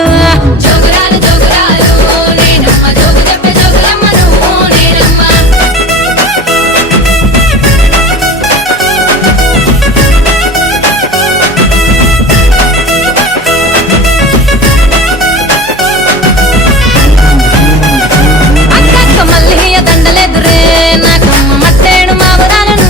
జోగురాలు జోగురాలు జోగురాలు నేనమ్మ జోగు చెప్పే జోగులమ్మను నేనమ్మ అక్కక్క మల్లియ దండలెదురే నాకమ్మ మట్టేడు మావురాలను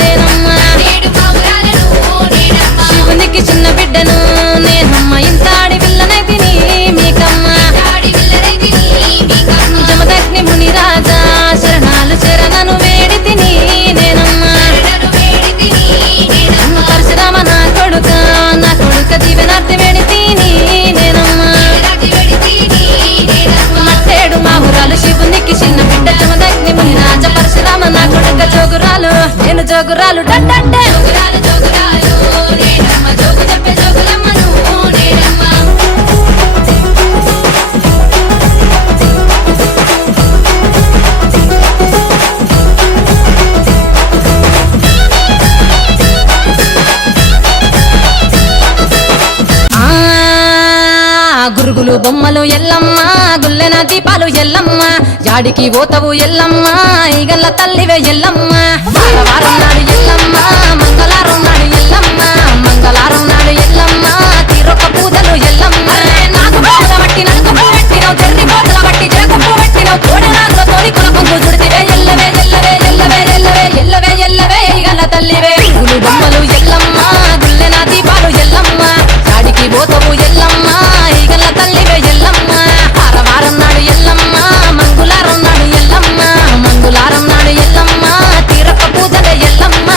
నేనమ్మ నేడు పావురాలను నేనమ్మ శివునికి చిన్న బిడ్డను నేనమ్మ ఇంతాడి పిల్లనైతిని మీకమ్మ తాడి విల్లరైతిని మీకమ్మ జమదగ్ని ముని రాజా శరణాలు శరణను వేడి తిని నేనమ్మ శరణు వేడితిని నేనమ్మ పరశురామ నా కొడుక దీవెనార్తి వేడి తిని నేనమ్మ రాతి వెడితిని నేనమ్మ మట్టేడు మావురాలు శివునికి చిన్న బిడ్డ జమదగ్ని ముని రాజా పరశురామ నా కొడుక జోగురాలు నేను జోగురాలు డండంటే జోగురాలు జోగురాలు నేనమ్మ జోగు చెప్పే జోగులమ్మను నేనమ్మ గురుగులు బొమ్మలు ఎల్లమ్మ గుల్లెన దీపాలు ఎల్లమ్మ యాడికి పోతవు ఎల్లమ్మ ఈగల్ల తల్లివే ఎల్లమ్మ వారం నాడు ఎల్లమ్మ మంగళారం నాడు ఎల్లమ్మ మంగళారం నాడు ఎల్లమ్మ తీరొక్క పూజలు ఎల్లమ్మ నాకు పూల బట్టి నలుగు పెట్టినవు తెర్రి కోతల బట్టి జగపు పెట్టినవు కోడెనాథ తోడి కుల కొంగు చుడితివే ఎల్లవే ఎల్లవే ఎల్లవే ఎల్లవే ఎల్లవే ఎల్లవే ఈగల్ల తల్లివే గురుగులు బొమ్మలు ఎల్లమ్మ గుల్లెన దీపాలు ఎల్లమ్మ యాడికి పోతవు ఎల్లమ్మ ఈగల్ల తల్లివే ఎల్లమ్మ వారం నాడు ఎల్లమ్మ మంగుళారం నాడు ఎల్లమ్మ మంగుళారం నాడు ఎల్లమ్మ తీరొక్క పూజలే ఎల్లమ్మ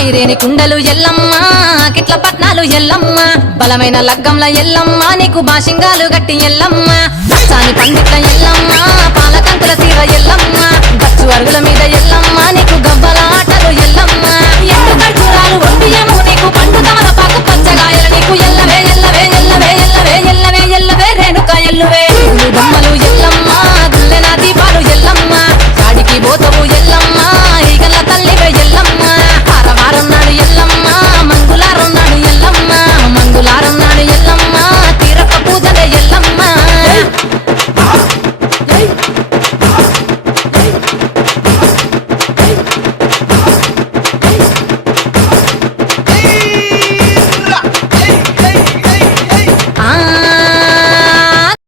ఐరేని కుండలు ఎల్లమ్మ కిట్ల పట్నాలు ఎల్లమ్మ బలమైన లగ్గంల ఎల్లమ్మ నీకు బాషింగాలు గట్టి ఎల్లమ్మ సాని పండిట్ల ఎల్లమ్మ పాలకంకుల తీర ఎల్లమ్మ గచ్చు అరుగుల మీద ఎల్లమ్మ